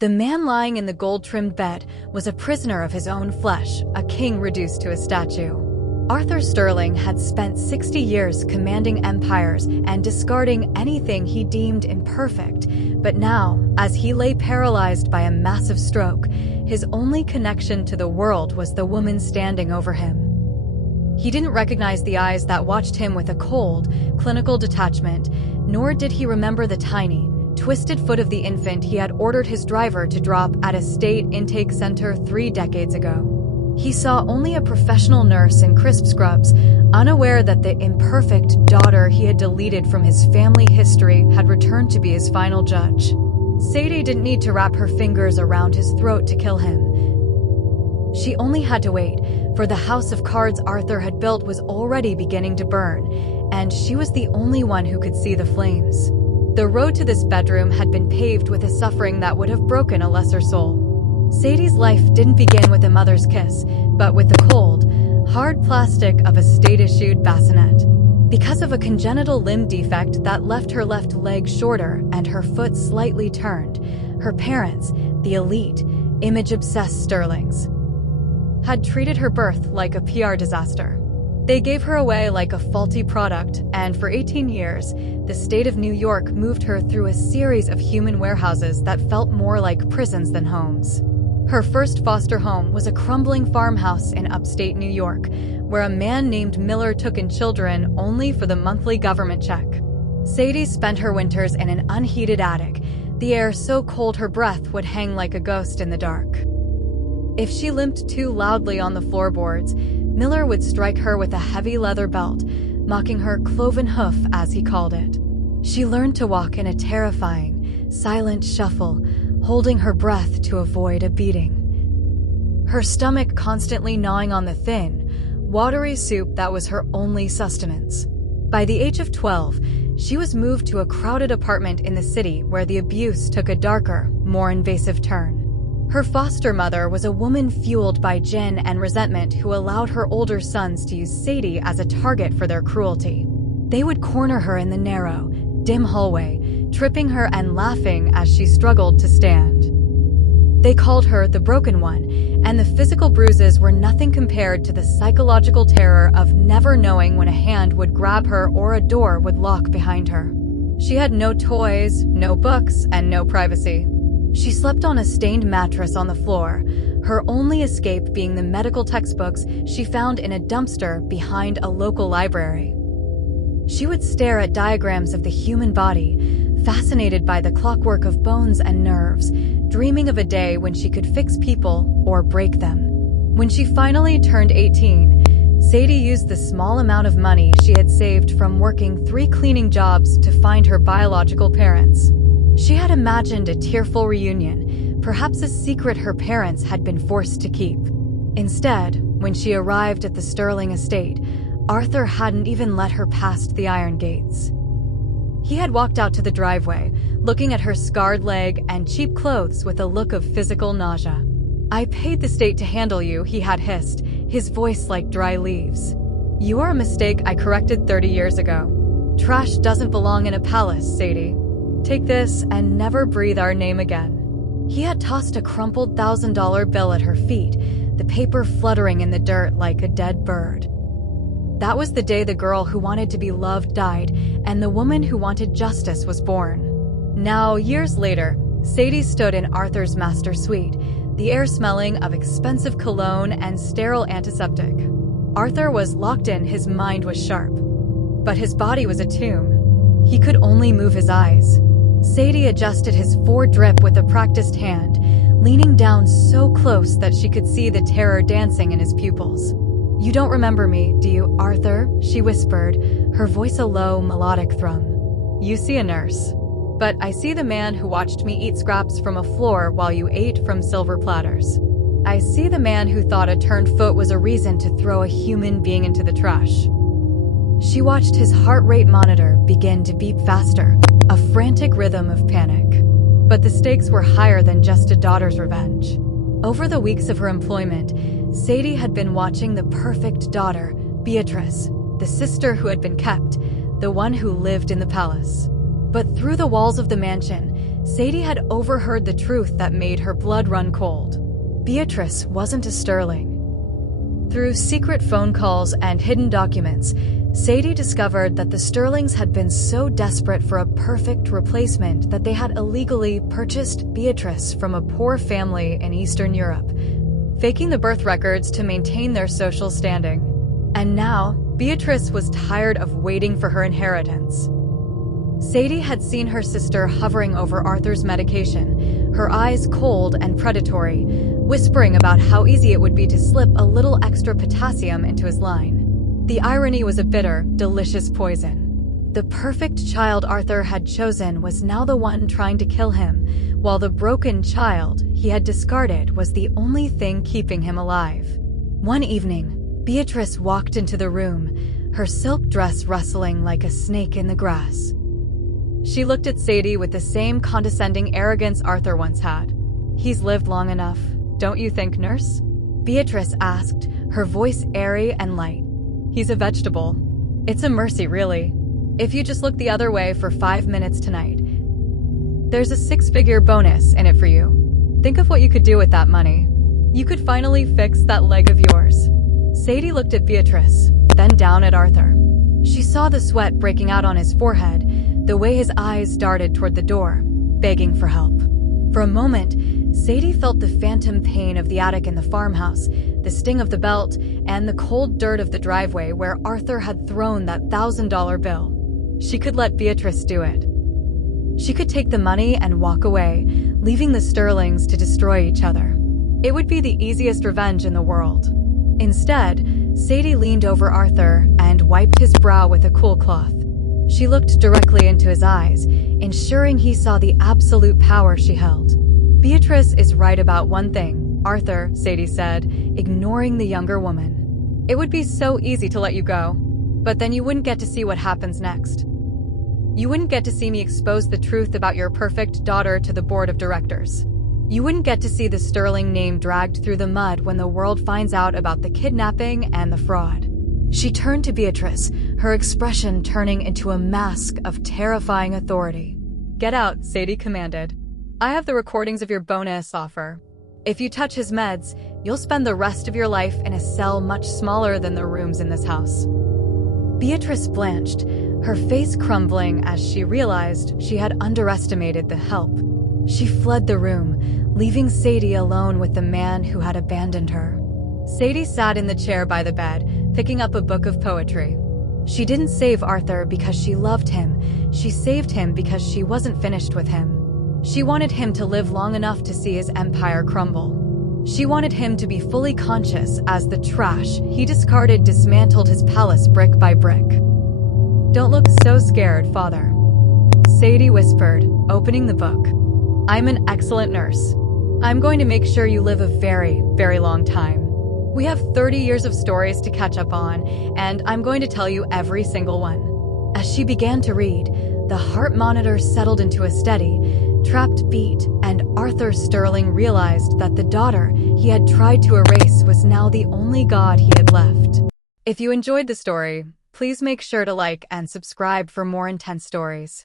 The man lying in the gold-trimmed bed was a prisoner of his own flesh, a king reduced to a statue. Arthur Sterling had spent 60 years commanding empires and discarding anything he deemed imperfect, but now, as he lay paralyzed by a massive stroke, his only connection to the world was the woman standing over him. He didn't recognize the eyes that watched him with a cold, clinical detachment, nor did he remember the tiny, twisted foot of the infant he had ordered his driver to drop at a state intake center 3 decades ago. He saw only a professional nurse in crisp scrubs, unaware that the imperfect daughter he had deleted from his family history had returned to be his final judge. Sadie didn't need to wrap her fingers around his throat to kill him. She only had to wait, for the house of cards Arthur had built was already beginning to burn, and she was the only one who could see the flames. The road to this bedroom had been paved with a suffering that would have broken a lesser soul. Sadie's life didn't begin with a mother's kiss, but with the cold, hard plastic of a state-issued bassinet. Because of a congenital limb defect that left her left leg shorter and her foot slightly turned, her parents, the elite, image-obsessed Sterlings, had treated her birth like a PR disaster. They gave her away like a faulty product, and for 18 years, the state of New York moved her through a series of human warehouses that felt more like prisons than homes. Her first foster home was a crumbling farmhouse in upstate New York, where a man named Miller took in children only for the monthly government check. Sadie spent her winters in an unheated attic, the air so cold her breath would hang like a ghost in the dark. If she limped too loudly on the floorboards, Miller would strike her with a heavy leather belt, mocking her cloven hoof as he called it. She learned to walk in a terrifying, silent shuffle, holding her breath to avoid a beating. Her stomach constantly gnawing on the thin, watery soup that was her only sustenance. By the age of 12, she was moved to a crowded apartment in the city where the abuse took a darker, more invasive turn. Her foster mother was a woman fueled by gin and resentment who allowed her older sons to use Sadie as a target for their cruelty. They would corner her in the narrow, dim hallway, tripping her and laughing as she struggled to stand. They called her the broken one, and the physical bruises were nothing compared to the psychological terror of never knowing when a hand would grab her or a door would lock behind her. She had no toys, no books, and no privacy. She slept on a stained mattress on the floor, her only escape being the medical textbooks she found in a dumpster behind a local library. She would stare at diagrams of the human body, fascinated by the clockwork of bones and nerves, dreaming of a day when she could fix people or break them. When she finally turned 18, Sadie used the small amount of money she had saved from working 3 cleaning jobs to find her biological parents. She had imagined a tearful reunion, perhaps a secret her parents had been forced to keep. Instead, when she arrived at the Sterling estate, Arthur hadn't even let her past the iron gates. He had walked out to the driveway, looking at her scarred leg and cheap clothes with a look of physical nausea. "I paid the state to handle you," he had hissed, his voice like dry leaves. "You are a mistake I corrected 30 years ago. Trash doesn't belong in a palace, Sadie. Take this and never breathe our name again." He had tossed a crumpled $1,000 bill at her feet, the paper fluttering in the dirt like a dead bird. That was the day the girl who wanted to be loved died, and the woman who wanted justice was born. Now, years later, Sadie stood in Arthur's master suite, the air smelling of expensive cologne and sterile antiseptic. Arthur was locked in, his mind was sharp. But his body was a tomb. He could only move his eyes. Sadie adjusted his foredrip with a practiced hand, leaning down so close that she could see the terror dancing in his pupils. "You don't remember me, do you, Arthur?" she whispered, her voice a low, melodic thrum. "You see a nurse. But I see the man who watched me eat scraps from a floor while you ate from silver platters. I see the man who thought a turned foot was a reason to throw a human being into the trash." She watched his heart rate monitor begin to beep faster, a frantic rhythm of panic. But the stakes were higher than just a daughter's revenge. Over the weeks of her employment, Sadie had been watching the perfect daughter, Beatrice, the sister who had been kept, the one who lived in the palace. But through the walls of the mansion, Sadie had overheard the truth that made her blood run cold. Beatrice wasn't a Sterling. Through secret phone calls and hidden documents, Sadie discovered that the Sterlings had been so desperate for a perfect replacement that they had illegally purchased Beatrice from a poor family in Eastern Europe, faking the birth records to maintain their social standing. And now, Beatrice was tired of waiting for her inheritance. Sadie had seen her sister hovering over Arthur's medication, her eyes cold and predatory, whispering about how easy it would be to slip a little extra potassium into his line. The irony was a bitter, delicious poison. The perfect child Arthur had chosen was now the one trying to kill him, while the broken child he had discarded was the only thing keeping him alive. One evening, Beatrice walked into the room, her silk dress rustling like a snake in the grass. She looked at Sadie with the same condescending arrogance Arthur once had. "He's lived long enough, don't you think, nurse?" Beatrice asked, her voice airy and light. "He's a vegetable. It's a mercy, really. If you just look the other way for 5 minutes tonight, there's a 6-figure bonus in it for you. Think of what you could do with that money. You could finally fix that leg of yours." Sadie looked at Beatrice, then down at Arthur. She saw the sweat breaking out on his forehead, the way his eyes darted toward the door, begging for help. For a moment, Sadie felt the phantom pain of the attic in the farmhouse, the sting of the belt, and the cold dirt of the driveway where Arthur had thrown that $1,000 bill. She could let Beatrice do it. She could take the money and walk away, leaving the Sterlings to destroy each other. It would be the easiest revenge in the world. Instead, Sadie leaned over Arthur and wiped his brow with a cool cloth. She looked directly into his eyes, ensuring he saw the absolute power she held. "Beatrice is right about one thing, Arthur," Sadie said, ignoring the younger woman. "It would be so easy to let you go, but then you wouldn't get to see what happens next. You wouldn't get to see me expose the truth about your perfect daughter to the board of directors. You wouldn't get to see the Sterling name dragged through the mud when the world finds out about the kidnapping and the fraud." She turned to Beatrice, her expression turning into a mask of terrifying authority. "Get out," Sadie commanded. "I have the recordings of your bonus offer. If you touch his meds, you'll spend the rest of your life in a cell much smaller than the rooms in this house." Beatrice blanched, her face crumbling as she realized she had underestimated the help. She fled the room, leaving Sadie alone with the man who had abandoned her. Sadie sat in the chair by the bed, picking up a book of poetry. She didn't save Arthur because she loved him. She saved him because she wasn't finished with him. She wanted him to live long enough to see his empire crumble. She wanted him to be fully conscious as the trash he discarded dismantled his palace brick by brick. "Don't look so scared, Father," Sadie whispered, opening the book. "I'm an excellent nurse. I'm going to make sure you live a very, very long time. We have 30 years of stories to catch up on, and I'm going to tell you every single one." As she began to read, the heart monitor settled into a steady, trapped beat, and Arthur Sterling realized that the daughter he had tried to erase was now the only god he had left. If you enjoyed the story, please make sure to like and subscribe for more intense stories.